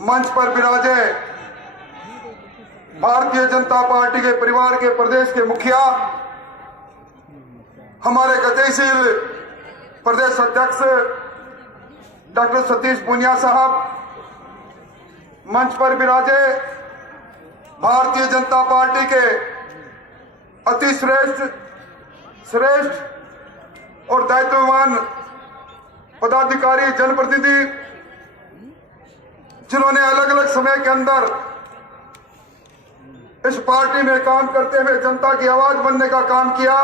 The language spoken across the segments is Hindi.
मंच पर विराजे भारतीय जनता पार्टी के परिवार के प्रदेश के मुखिया, हमारे गतिशील प्रदेश अध्यक्ष डॉक्टर सतीश पूनिया साहब, मंच पर विराजे भारतीय जनता पार्टी के अति श्रेष्ठ और दायित्ववान पदाधिकारी, जनप्रतिनिधि, जिन्होंने अलग अलग समय के अंदर इस पार्टी में काम करते हुए जनता की आवाज बनने का काम किया,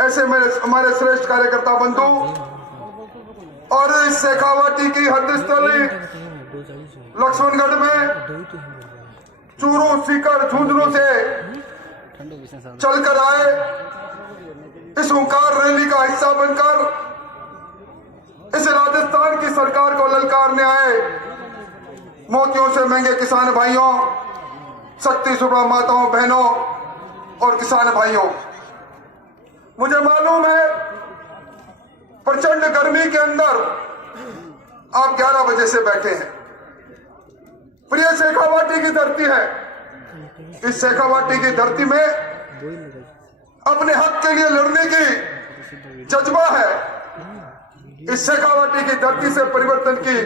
ऐसे हमारे श्रेष्ठ कार्यकर्ता बंधु और इस शेखावाटी की हदस्थली लक्ष्मणगढ़ में चूरू, सीकर, झुंझुनू से चलकर आए, इस हुंकार रैली का हिस्सा बनकर इस राजस्थान की सरकार को ललकारने आए मोतियों से महंगे किसान भाइयों, शक्ति सुभा माताओं, बहनों और किसान भाइयों, मुझे मालूम है प्रचंड गर्मी के अंदर आप 11 बजे से बैठे हैं। प्रिय शेखावाटी की धरती है, इस शेखावाटी की धरती में अपने हक के लिए लड़ने की जज्बा है। इस शेखावाटी की धरती से परिवर्तन की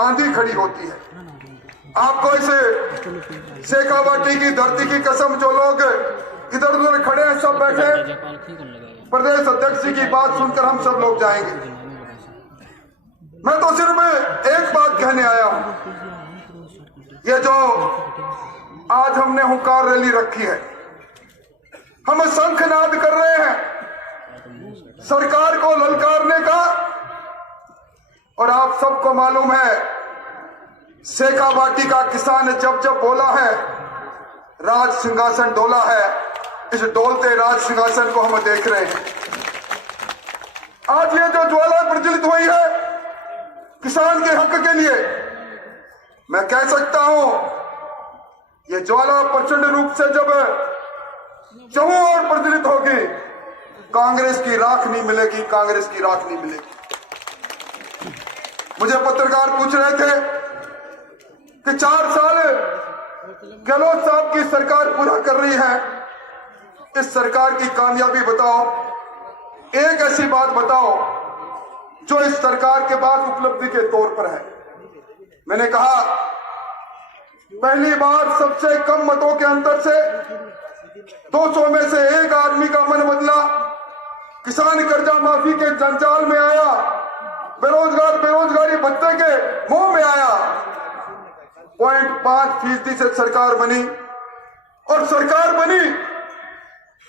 आंधी खड़ी होती है। आपको इस शेखावाटी की धरती की कसम, जो लोग इधर उधर खड़े हैं, सब बैठे, प्रदेश अध्यक्ष जी की बात सुनकर हम सब लोग जाएंगे। मैं तो सिर्फ एक बात कहने आया हूं, ये जो आज हमने हुंकार रैली रखी है, हम शंखनाद कर रहे हैं सरकार को ललकारने का। और आप सबको मालूम है, शेखावाटी का किसान जब जब बोला है, राज सिंहासन डोला है। इस डोलते राज सिंहासन को हम देख रहे हैं। आज ये जो ज्वाला प्रज्वलित हुई है किसान के हक के लिए, मैं कह सकता हूं ये ज्वाला प्रचंड रूप से जब चहुं ओर प्रज्वलित होगी, कांग्रेस की राख नहीं मिलेगी, कांग्रेस की राख नहीं मिलेगी। मुझे पत्रकार पूछ रहे थे कि 4 साल गहलोत साहब की सरकार पूरा कर रही है, इस सरकार की कामयाबी बताओ, एक ऐसी बात बताओ जो इस सरकार के पास उपलब्धि के तौर पर है। मैंने कहा पहली बार सबसे कम मतों के अंतर से 200 में से एक आदमी का मन बदला, किसान कर्जा माफी के जंजाल में आया, बेरोजगारी भत्ते के मुंह में आया। 0.5% से सरकार बनी, और सरकार बनी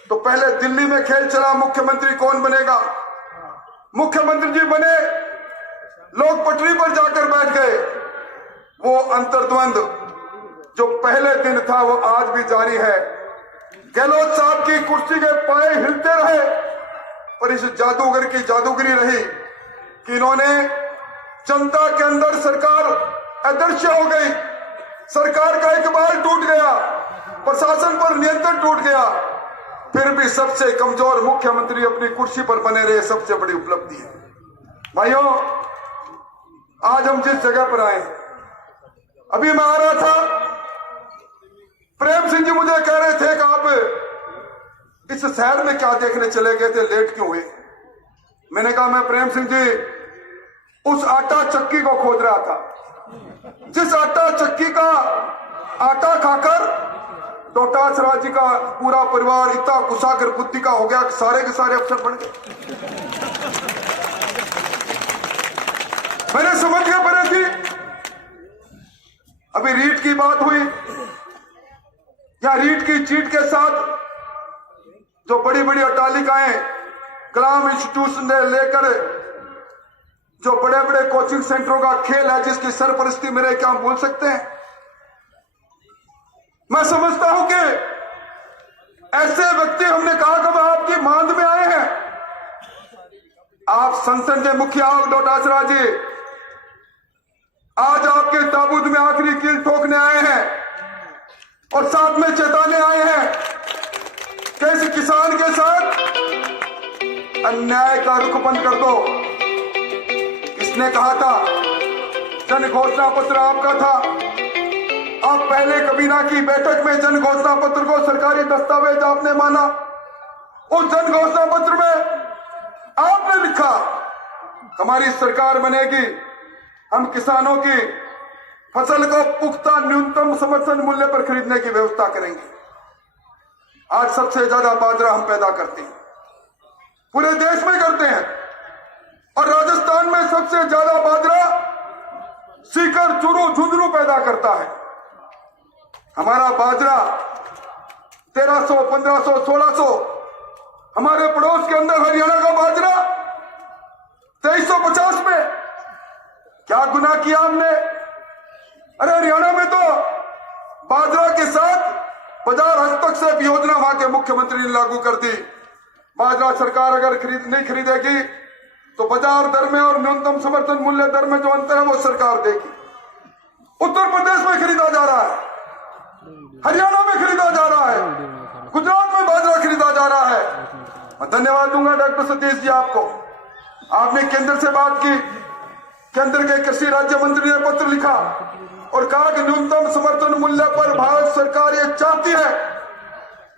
तो पहले दिल्ली में खेल चला, मुख्यमंत्री कौन बनेगा। मुख्यमंत्री जी बने, लोग पटरी पर जाकर बैठ गए। वो अंतर्द्वंद जो पहले दिन था वो आज भी जारी है। गहलोत साहब की कुर्सी के पाए हिलते रहे, और इस जादूगर की जादूगरी रही कि इन्होंने जनता के अंदर सरकार अदृश्य हो गई, सरकार का इकबाल टूट गया, प्रशासन पर नियंत्रण टूट गया, फिर भी सबसे कमजोर मुख्यमंत्री अपनी कुर्सी पर बने रहे। सबसे बड़ी उपलब्धि है भाइयों। आज हम जिस जगह पर आए, अभी मैं आ रहा था, प्रेम सिंह जी मुझे कह रहे थे कि आप इस शहर में क्या देखने चले गए थे, लेट क्यों हुए। मैंने कहा मैं प्रेम सिंह जी उस आटा चक्की को खोज रहा था, जिस आटा चक्की का आटा खाकर डोटास राजी का पूरा परिवार इतना कुशागर बुद्धि का हो गया कि सारे के सारे अफसर बन गए। मैंने समझ के पड़े थी। अभी रीट की बात हुई, या रीट की चीट के साथ जो बड़ी बड़ी अट्टालिकाएं कलाम इंस्टीट्यूशन से लेकर जो बड़े बड़े कोचिंग सेंटरों का खेल है, जिसकी सरपरस्ती मेरे क्या हम भूल सकते हैं। मैं समझता हूं कि ऐसे व्यक्ति, हमने कहा कि वह आपकी मांद में आए हैं। आप संसद के मुखिया डोटास राजी आज आपके ताबूत में आखिरी कील ठोकने आए हैं, और साथ में चेताने आए हैं कि इस किसान के साथ अन्याय का रुख बंद कर दो। किसने कहा था जन घोषणा पत्र आपका था? आप पहले कबीना की बैठक में जन घोषणा पत्र को सरकारी दस्तावेज आपने माना। उस जन घोषणा पत्र में आपने लिखा हमारी सरकार बनेगी, हम किसानों की फसल को पुख्ता न्यूनतम समर्थन मूल्य पर खरीदने की व्यवस्था करेंगे। आज सबसे ज्यादा बाजरा हम पैदा करते हैं, पूरे देश में करते हैं, और राजस्थान में सबसे ज्यादा बाजरा सीकर, चूरू, झुंझुनू पैदा करता है। हमारा बाजरा 1300, 1500, 1600, हमारे पड़ोस के अंदर हरियाणा का बाजरा 2350 में। क्या गुनाह किया हमने? अरे हरियाणा में तो बाजरा के साथ बाजार हस्तक्षेप योजना वहां के मुख्यमंत्री ने लागू कर दी। बाजरा सरकार अगर नहीं खरीदेगी तो बाजार दर में और न्यूनतम समर्थन मूल्य दर में जो अंतर है वो सरकार देगी। उत्तर प्रदेश में खरीदा जा रहा है, हरियाणा में खरीदा जा रहा है, गुजरात में बाजरा खरीदा जा रहा है। मैं धन्यवाद दूंगा डॉक्टर सतीश जी आपको। आपने केंद्र से बात की, केंद्र के कृषि राज्य मंत्री ने पत्र लिखा और कहा कि न्यूनतम समर्थन मूल्य पर भारत सरकार ये चाहती है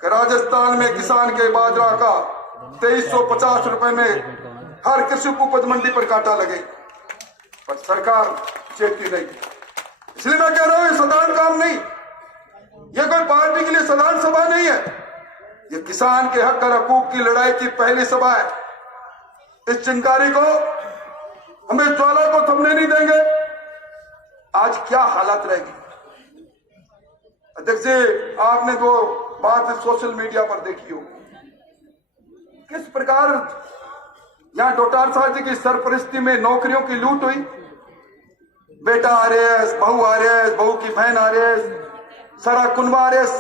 कि राजस्थान में किसान के बाजरा का 2350 रुपए में हर कृषि उपज मंडी पर कांटा लगे, पर सरकार चेती नहीं। इसलिए मैं कह रहा हूं ये साधारण काम नहीं, ये कोई पार्टी के लिए साधारण सभा नहीं है, ये किसान के हक और हकूक की लड़ाई की पहली सभा है। इस चिंगारी को, हमें ज्वाला को थमने नहीं देंगे। आज क्या हालत रहेगी अध्यक्ष जी, आपने जो बात सोशल मीडिया पर देखी हो, किस प्रकार यहां डोटासरा जी की सरपरस्ती में नौकरियों की लूट हुई। बेटा आरएएस, बहू आरएएस, बहू की बहन आरएएस, सारा कुनबा आरएएस।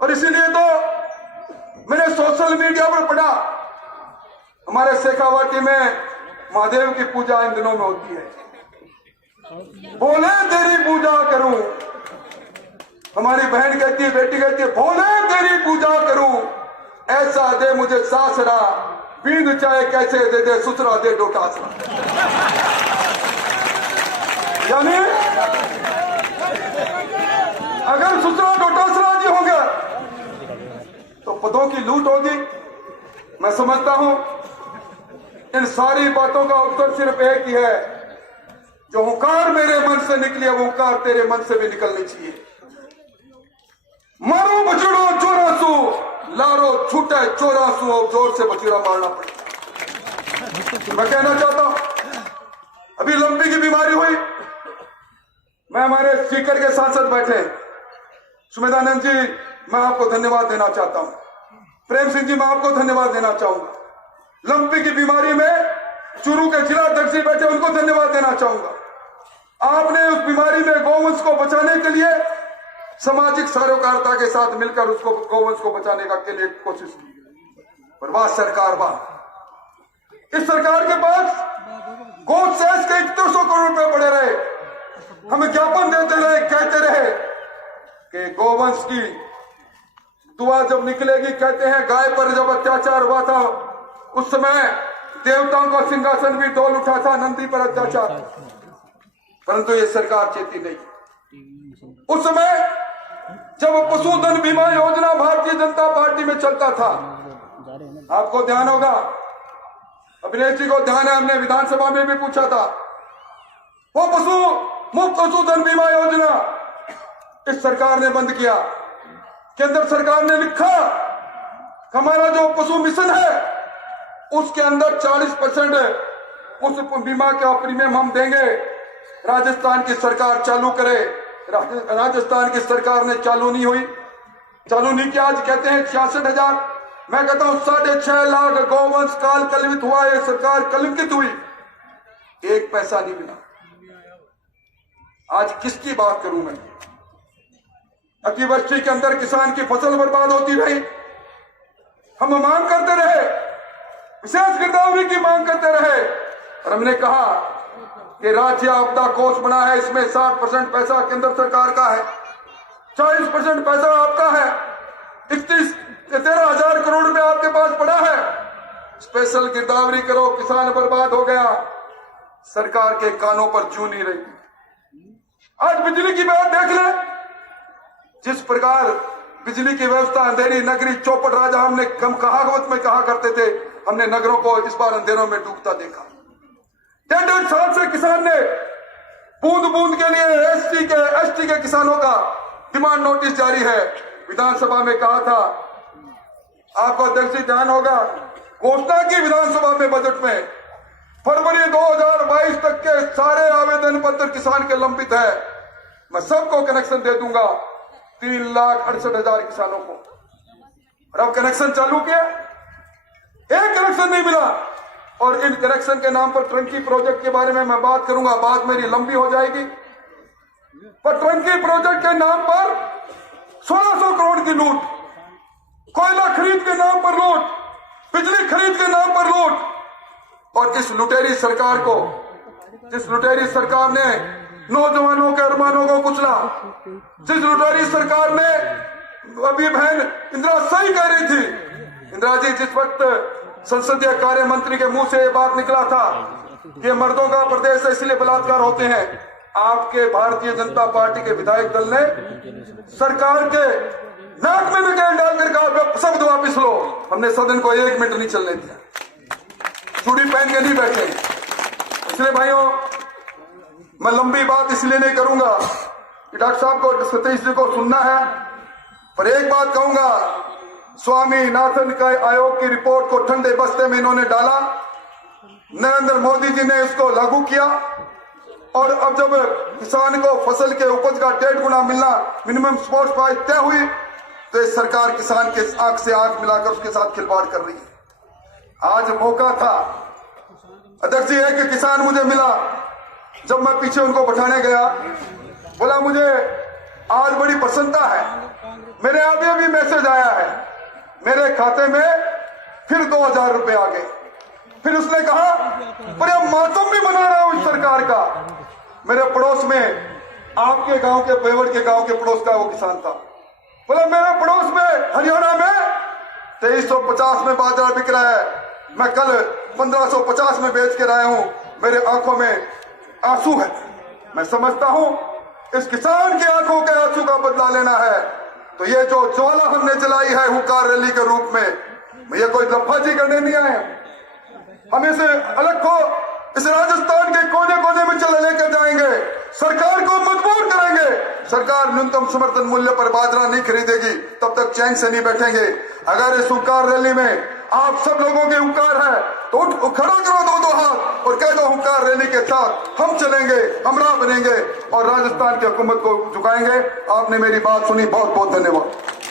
और इसीलिए तो मैंने सोशल मीडिया पर पढ़ा, हमारे शेखावाटी में महादेव की पूजा इन दिनों में होती है। बोले तेरी पूजा करूं, हमारी बहन कहती है, बेटी कहती है, बोले तेरी पूजा करूं, ऐसा दे मुझे सासरा, बींद चाहे कैसे दे दे सुसरा दे डोटासरा। यानी अगर सुसरा डोटासरा जी होंगे तो पदों की लूट होगी। मैं समझता हूं इन सारी बातों का उत्तर सिर्फ एक ही है, जो हुंकार मेरे मन से निकली है वो हुंकार तेरे मन से भी निकलनी चाहिए। मारो बछड़ो चोरासू, लारो छूटे चोरासू, और जोर से बछड़ा मारना पड़ेगा। मैं कहना चाहता हूं, अभी लंबी की बीमारी हुई, मैं हमारे स्पीकर के सांसद बैठे सुमेधानंद जी, मैं आपको धन्यवाद देना चाहता हूं। प्रेम सिंह जी, मैं आपको धन्यवाद देना चाहूंगा। लंबी की बीमारी में चूरू के जिला अध्यक्ष जी बैठे, उनको धन्यवाद देना चाहूंगा। आपने उस बीमारी में गौवंश को बचाने के लिए सामाजिक सरोकारिता के साथ मिलकर उसको गौवंश को बचाने का के लिए कोशिश की। पर वाह सरकार, वाह, इस सरकार के पास गौ सेस के 100 करोड़ रुपए पड़े रहे। हमें ज्ञापन देते रहे, कहते रहे कि गौवंश की दुआ जब निकलेगी, कहते हैं गाय पर जब अत्याचार हुआ था उस समय देवताओं का सिंहासन भी डोल उठा था, नंदी पर अत्याचार, परंतु ये सरकार चेती नहीं। उस समय जब पशुधन बीमा योजना भारतीय जनता पार्टी में चलता था, आपको ध्यान होगा, अभिनेश जी को ध्यान है, हमने विधानसभा में भी पूछा था, वो मुफ्त पशुधन बीमा योजना इस सरकार ने बंद किया। केंद्र सरकार ने लिखा हमारा जो पशु मिशन है उसके अंदर 40% उस बीमा का प्रीमियम हम देंगे। राजस्थान की सरकार चालू करे, राजस्थान की सरकार ने चालू नहीं हुई, चालू नहीं किया। आज कहते हैं 66,000, मैं कहता हूं 6.5 लाख गौवंश काल कलवित हुआ, ये सरकार कलंकित हुई, एक पैसा नहीं मिला। आज किसकी बात करूं मैं? अतिवृष्टि के अंदर किसान की फसल बर्बाद होती रही, हम मांग करते रहे, विशेष गिरदावरी की मांग करते रहे, और हमने कहा कि राज्य आपदा कोष बना है, इसमें 60% पैसा केंद्र सरकार का है, 40% पैसा आपका है, 13,000 करोड़ रुपए आपके पास पड़ा है, स्पेशल गिरदावरी करो, किसान बर्बाद हो गया। सरकार के कानों पर चू नहीं रही। आज बिजली की बात देख ले, जिस प्रकार बिजली की व्यवस्था अंधेरी नगरी चौपट राजा हमने कम कहावत में कहा करते थे, हमने नगरों को इस बार अंधेरों में डूबता देखा। 1.5 साल से किसान ने बूंद बूंद के लिए एसटी के किसानों का डिमांड नोटिस जारी है। विधानसभा में कहा था, आपको अध्यक्ष जी ध्यान होगा, घोषणा की विधानसभा में बजट में फरवरी 2022 तक के सारे आवेदन पत्र किसान के लंबित है, मैं सबको कनेक्शन दे दूंगा, 3,68,000 किसानों को। और अब कनेक्शन चालू किया, एक कनेक्शन नहीं मिला। और इन कनेक्शन के नाम पर ट्रंकी प्रोजेक्ट के बारे में मैं बात करूंगा, बात मेरी लंबी हो जाएगी। पर ट्रंकी प्रोजेक्ट के नाम पर 1600 करोड़ की लूट, कोयला खरीद के नाम पर लूट, बिजली खरीद के नाम पर लूट। और इस लुटेरी सरकार को, जिस लुटेरी सरकार ने नौजवानों के अरमानों को कुचला, जिस लुटेरी सरकार ने, अभी बहन इंदिरा सही कह रही थी, इंदिरा जी जिस वक्त संसदीय कार्य मंत्री के मुंह से ये बात निकला था कि मर्दों का प्रदेश इसलिए बलात्कार होते हैं, आपके भारतीय जनता पार्टी के विधायक दल ने सरकार के नाक में नकेल डालकर कहा शब्द वापिस लो। हमने सदन को 1 मिनट नहीं चलने दिया, चूड़ी पहन के नहीं बैठे। इसलिए भाइयों, मैं लंबी बात इसलिए नहीं करूंगा कि डॉक्टर साहब को, सतीश जी को सुनना है, पर एक बात कहूंगा, स्वामीनाथन का आयोग की रिपोर्ट को ठंडे बस्ते में इन्होंने डाला, नरेंद्र मोदी जी ने इसको लागू किया। और अब जब किसान को फसल के उपज का 1.5 गुना मिलना, मिनिमम सपोर्ट प्राइस तय हुई, तो इस सरकार किसान के आंख से आंख मिलाकर उसके साथ खिलवाड़ कर रही है। आज मौका था, अध्यक्ष जी, एक किसान मुझे मिला, जब मैं पीछे उनको बैठाने गया, बोला मुझे आज बड़ी प्रसन्नता है, मेरे अभी मैसेज आया है, मेरे खाते में फिर 2000 रुपए आ गए। फिर उसने कहा, पर अब मातम भी मना रहा हूं इस सरकार का। मेरे पड़ोस में, आपके गांव के, पेवड़ के गांव के पड़ोस का वो किसान था, बोला मेरे पड़ोस में हरियाणा में 2350 में बाजरा बिक रहा है, मैं कल 1550 में बेच के लाया हूं, मेरे आंखों में आंसू है। मैं समझता हूं इस किसान की आंखों के आंसू का बदला लेना है, तो ये जो ज्वाला हमने जलाई है हुंकार रैली के रूप में, ये कोई लफाजी करने नहीं आए। हम इसे अलग को इस राजस्थान के कोने कोने में चले लेकर जाएंगे, सरकार को मजबूर करेंगे। सरकार न्यूनतम समर्थन मूल्य पर बाजरा नहीं खरीदेगी, तब तक चैन से नहीं बैठेंगे। अगर इस हुंकार रैली में आप सब लोगों के हुंकार है, तो उठ खड़ा करो 2-2 हाथ और कह दो हुंकार रैली के साथ हम चलेंगे, हमरा बनेंगे और राजस्थान की हुकूमत को झुकाएंगे। आपने मेरी बात सुनी, बहुत बहुत धन्यवाद।